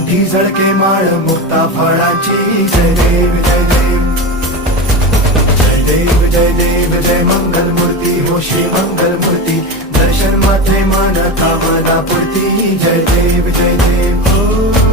कंठी झळके माळ मुक्ता फळाची जय देव जय देव जय देव जय देव जय मंगल मूर्ती हो श्री मंगल मूर्ती दर्शन मात्रे मान कामना पूर्ती जय देव जय देव हो